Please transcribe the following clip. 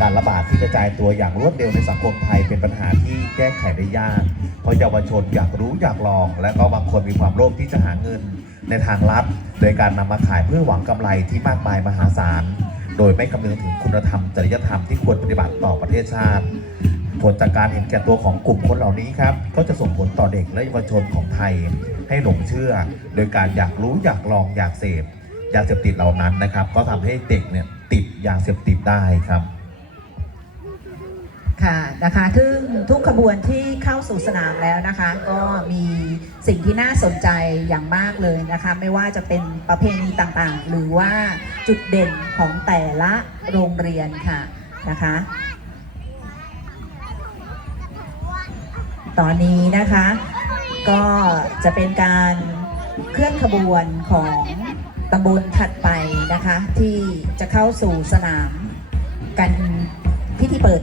การระบาดที่กระจายตัวอย่างรวดเร็วในสังคมไทยเป็นปัญหาที่แก้ไขได้ยาก เพราะเยาวชนอยากรู้อยากลอง และก็บางคนมีความโลภที่จะหาเงินในทางลัด โดยการนำมาขายเพื่อหวังกำไรที่มากมายมหาศาล โดยไม่คำนึงถึงคุณธรรมจริยธรรมที่ควรปฏิบัติต่อประเทศชาติ ผลจากการเห็นแก่ตัวของกลุ่มคนเหล่านี้ครับก็จะส่งผลต่อเด็กและเยาวชนของไทย ให้หลงเชื่อ โดยการอยากรู้อยากลองอยากเสพยาเสพติดเหล่านั้นนะครับ ก็ทำให้เด็กเนี่ยติดยาเสพติดได้ครับ ค่ะนะคะซึ่งทุกขบวนที่เข้าสู่สนามแล้วนะคะ ก็มีสิ่งที่น่าสนใจอย่างมากเลยนะคะ ไม่ว่าจะเป็นประเพณีต่างๆ หรือว่าจุดเด่นของแต่ละโรงเรียนค่ะนะคะ ตอนนี้นะคะก็จะเป็นการเคลื่อนขบวนของตำบลถัดไปนะคะ ที่จะเข้าสู่สนามกันพิธีเปิด